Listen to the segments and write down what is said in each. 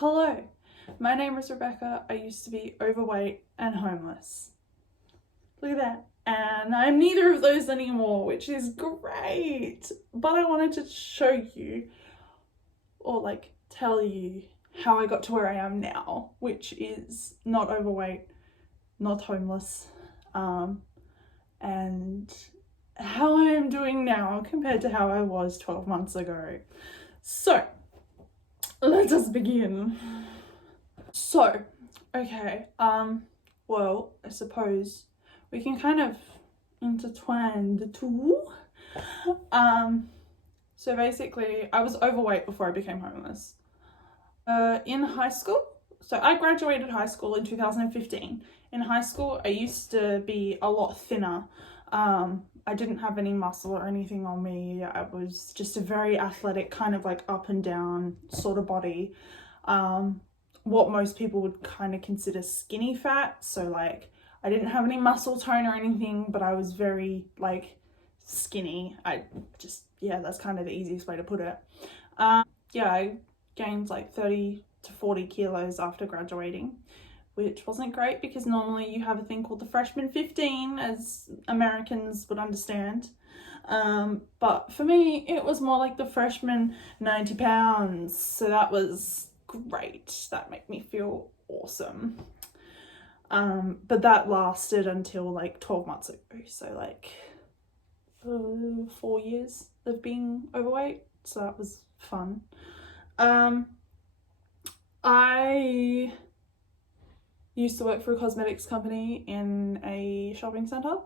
Hello, my name is Rebecca. I used to be overweight and homeless. Look at that. And I'm neither of those anymore, which is great. But I wanted to show you or tell you how I got to where I am now, which is not overweight, not homeless, and how I am doing now compared to how I was 12 months ago. So, let us begin. Okay, well, I suppose we can kind of intertwine the two. So basically, I was overweight before I became homeless. In high school, so I graduated high school in 2015. In high school, I used to be a lot thinner. I didn't have any muscle or anything on me. I was just a very athletic, kind of like up and down sort of body. What most people would kind of consider skinny fat. So I didn't have any muscle tone or anything, but I was very skinny. That's kind of the easiest way to put it. I gained 30 to 40 kilos after graduating, which wasn't great because normally you have a thing called the freshman 15, as Americans would understand. But for me, it was more like the freshman 90 pounds. So that was great. That made me feel awesome. But that lasted until 12 months ago. So 4 years of being overweight. So that was fun. I used to work for a cosmetics company in a shopping centre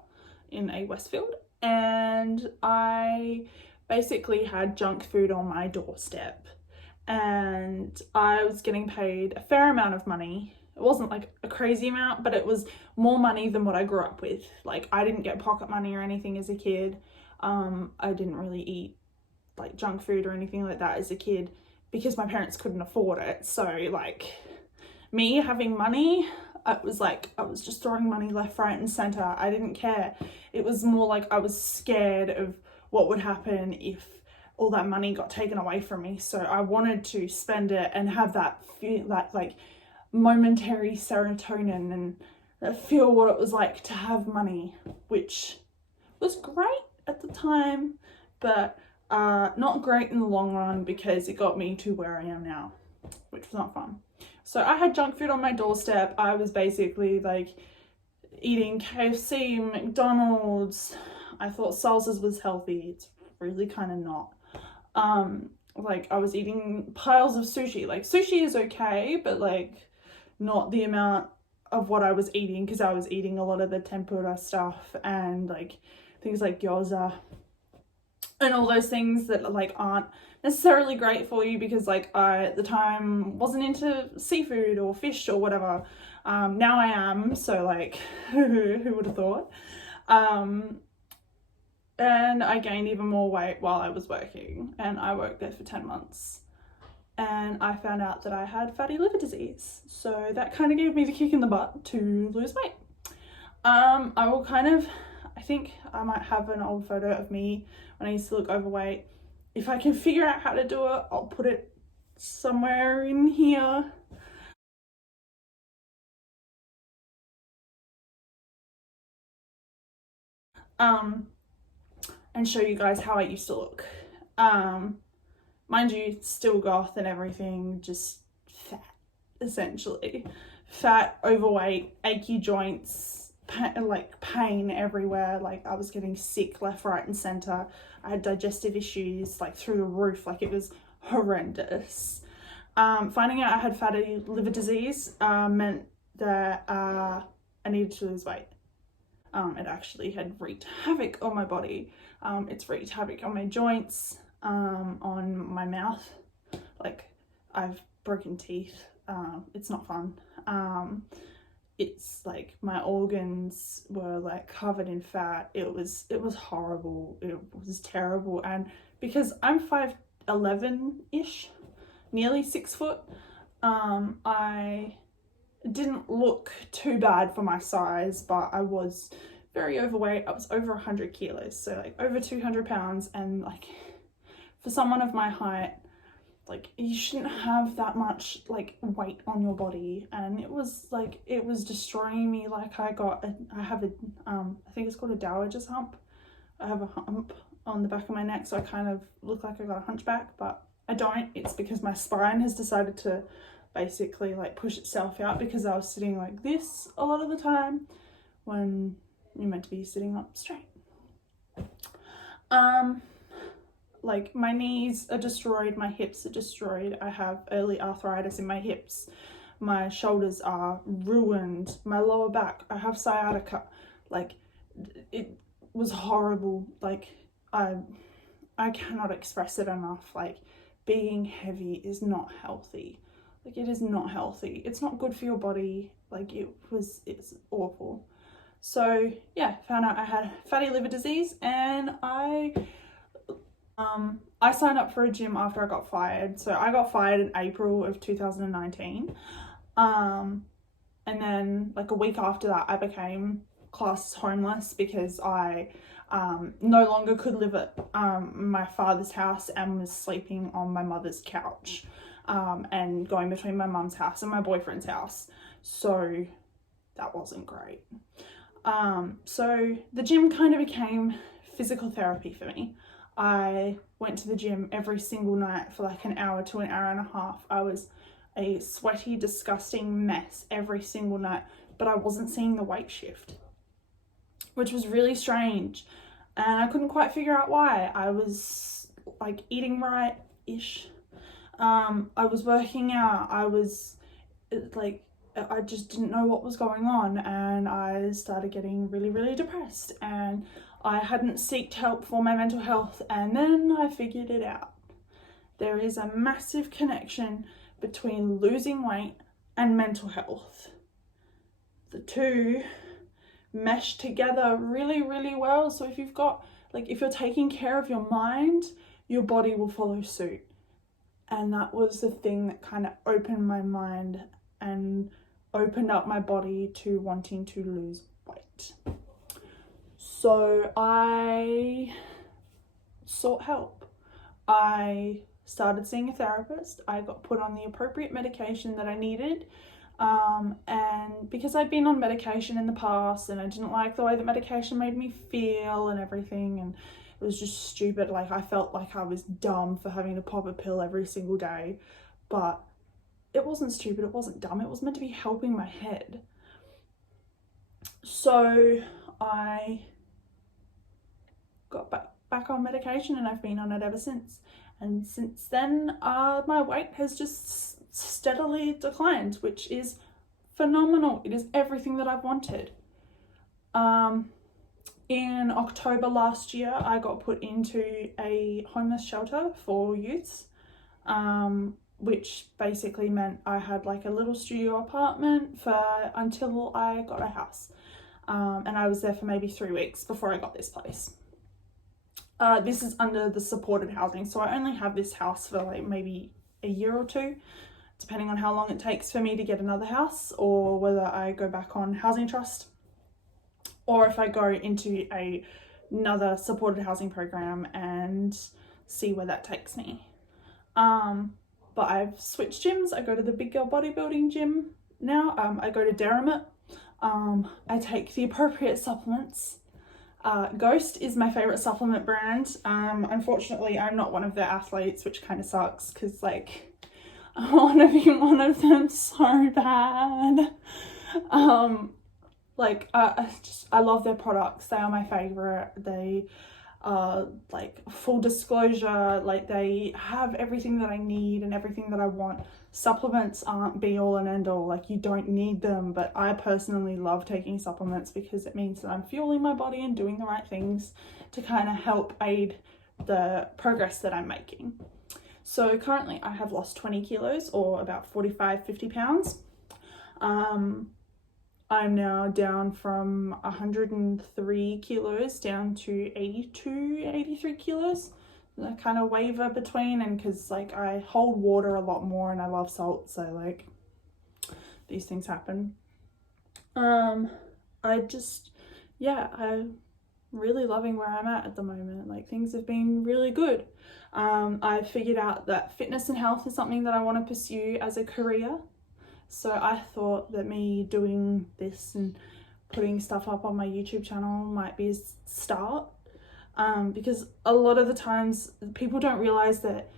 in a Westfield, and I basically had junk food on my doorstep, and I was getting paid a fair amount of money. It wasn't a crazy amount, but it was more money than what I grew up with. I didn't get pocket money or anything as a kid. I didn't really eat junk food or anything like that as a kid because my parents couldn't afford it. So me having money, I was just throwing money left, right and center. I didn't care. It was more I was scared of what would happen if all that money got taken away from me. So I wanted to spend it and have that feel, that momentary serotonin, and feel what it was like to have money, which was great at the time, but not great in the long run because it got me to where I am now, which was not fun. So I had junk food on my doorstep. I was basically eating KFC, McDonald's. I thought salsas was healthy. It's really kind of not. I was eating piles of sushi. Sushi is okay, but not the amount of what I was eating, because I was eating a lot of the tempura stuff and things like gyoza and all those things that aren't necessarily great for you, because I at the time wasn't into seafood or fish or whatever. Now I am, so who would have thought? And I gained even more weight while I was working, and I worked there for 10 months. And I found out that I had fatty liver disease. So that kind of gave me the kick in the butt to lose weight. I think I might have an old photo of me when I used to look overweight. If I can figure out how to do it, I'll put it somewhere in here. And show you guys how I used to look. Mind you, still goth and everything, just fat, essentially. Fat, overweight, achy joints, pain everywhere. I was getting sick left, right and center. I had digestive issues through the roof. It was horrendous. Finding out I had fatty liver disease meant that I needed to lose weight. It actually had wreaked havoc on my body. It's wreaked havoc on my joints, on my mouth. I've broken teeth. It's not fun. It's my organs were covered in fat. It was horrible. It was terrible. And because I'm 5'11" nearly 6 foot, I didn't look too bad for my size, but I was very overweight. I was over 100 kilos, so over 200 pounds, and for someone of my height, like, you shouldn't have that much like weight on your body, and it was destroying me. Like, I have a I think it's called a dowager's hump. I have a hump on the back of my neck, so I kind of look like I got a hunchback, but I don't. It's because my spine has decided to basically like push itself out, because I was sitting like this a lot of the time when you're meant to be sitting up straight. Like, my knees are destroyed, my hips are destroyed, I have early arthritis in my hips, my shoulders are ruined, my lower back, I have sciatica. Like, it was horrible. Like, I cannot express it enough. Like, being heavy is not healthy. Like, it is not healthy. It's not good for your body. Like, it's awful. So yeah, found out I had fatty liver disease, and I signed up for a gym after I got fired. So I got fired in April of 2019. And then like a week after that, I became classed homeless because I no longer could live at my father's house and was sleeping on my mother's couch, and going between my mum's house and my boyfriend's house. So that wasn't great. So the gym kind of became physical therapy for me. I went to the gym every single night for like an hour to an hour and a half. I was a sweaty, disgusting mess every single night, but I wasn't seeing the weight shift, which was really strange. And I couldn't quite figure out why. I was like eating right-ish. I was working out. I was like, I just didn't know what was going on, and I started getting really, really depressed, and I hadn't sought help for my mental health, and then I figured it out. There is a massive connection between losing weight and mental health. The two mesh together really, really well. So if you've got, like, if you're taking care of your mind, your body will follow suit. And that was the thing that kind of opened my mind and opened up my body to wanting to lose weight. So I sought help. I started seeing a therapist. I got put on the appropriate medication that I needed. And because I'd been on medication in the past and I didn't like the way that medication made me feel and everything, and it was just stupid. Like, I felt like I was dumb for having to pop a pill every single day, but it wasn't stupid, it wasn't dumb, it was meant to be helping my head. So I got back on medication, and I've been on it ever since. And since then, my weight has just steadily declined, which is phenomenal. It is everything that I've wanted. In October last year, I got put into a homeless shelter for youths, which basically meant I had like a little studio apartment until I got a house. And I was there for maybe 3 weeks before I got this place. This is under the supported housing, so I only have this house for like maybe a year or two, depending on how long it takes for me to get another house, or whether I go back on housing trust, or if I go into another supported housing program and see where that takes me. But I've switched gyms. I go to the big girl bodybuilding gym now. I go to Derrimut. I take the appropriate supplements. Ghost is my favorite supplement brand. Unfortunately, I'm not one of their athletes, which kind of sucks, because like, I want to be one of them so bad. Like, I love their products. They are my favorite. They like, full disclosure, like, they have everything that I need and everything that I want. Supplements aren't be all and end all. Like, you don't need them, but I personally love taking supplements because it means that I'm fueling my body and doing the right things to kind of help aid the progress that I'm making. So currently I have lost 20 kilos, or about 45-50 pounds. I'm now down from 103 kilos down to 83 kilos. I kind of waver between, and because like I hold water a lot more and I love salt, so like these things happen. I really loving where I'm at the moment. Like, things have been really good. I've figured out that fitness and health is something that I want to pursue as a career. So I thought that me doing this and putting stuff up on my YouTube channel might be a start. Because a lot of the times people don't realize that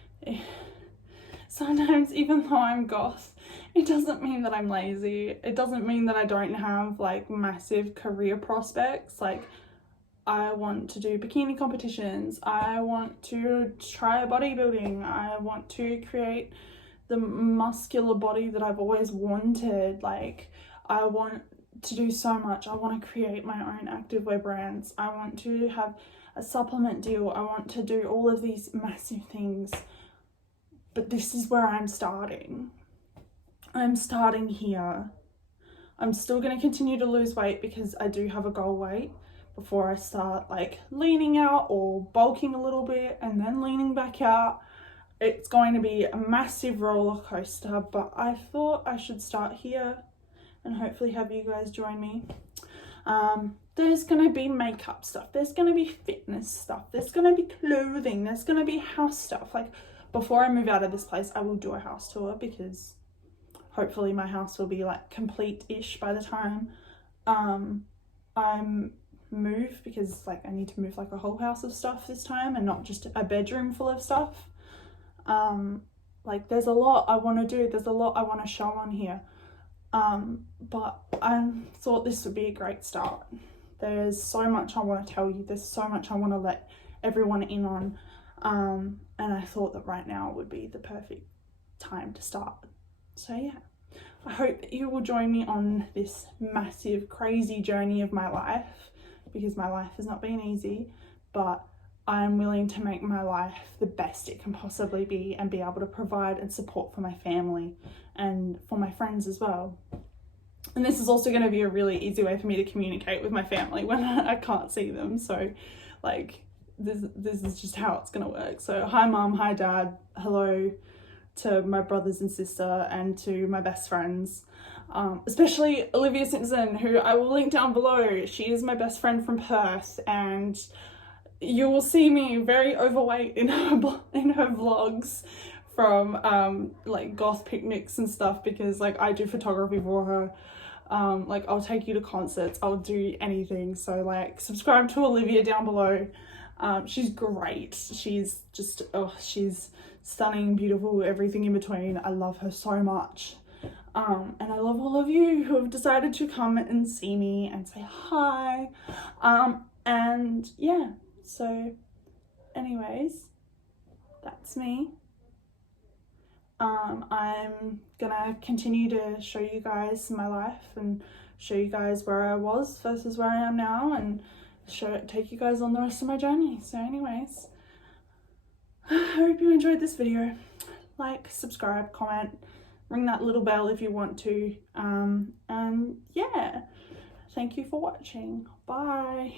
sometimes, even though I'm goth, it doesn't mean that I'm lazy. It doesn't mean that I don't have like massive career prospects. Like, I want to do bikini competitions. I want to try bodybuilding. I want to create the muscular body that I've always wanted. Like, I want to do so much. I want to create my own activewear brands. I want to have a supplement deal. I want to do all of these massive things. But this is where I'm starting. I'm starting here. I'm still going to continue to lose weight because I do have a goal weight before I start like leaning out or bulking a little bit and then leaning back out. It's going to be a massive roller coaster, but I thought I should start here and hopefully have you guys join me. There's going to be makeup stuff. There's going to be fitness stuff. There's going to be clothing. There's going to be house stuff. Like, before I move out of this place, I will do a house tour because hopefully my house will be like complete-ish by the time I'm move, because like I need to move like a whole house of stuff this time and not just a bedroom full of stuff. Like, there's a lot I want to do. There's a lot I want to show on here. But I thought this would be a great start. There's so much I want to tell you. There's so much I want to let everyone in on. And I thought that right now would be the perfect time to start. So yeah, I hope that you will join me on this massive, crazy journey of my life, because my life has not been easy, but I'm willing to make my life the best it can possibly be and be able to provide and support for my family and for my friends as well. And this is also going to be a really easy way for me to communicate with my family when I can't see them. So like, this is just how it's going to work. So hi mum, hi dad, hello to my brothers and sister and to my best friends. Especially Olivia Simpson, who I will link down below. She is my best friend from Perth, and you will see me very overweight in her vlogs from like goth picnics and stuff, because like I do photography for her. Like, I'll take you to concerts, I'll do anything. So like, subscribe to Olivia down below. She's great. She's just, she's stunning, beautiful, everything in between. I love her so much. And I love all of you who have decided to come and see me and say hi. And yeah, so anyways, that's me. I'm gonna continue to show you guys my life and show you guys where I was versus where I am now, and take you guys on the rest of my journey. So anyways, I hope you enjoyed this video. Like, subscribe, comment, ring that little bell if you want to. And yeah, thank you for watching. Bye.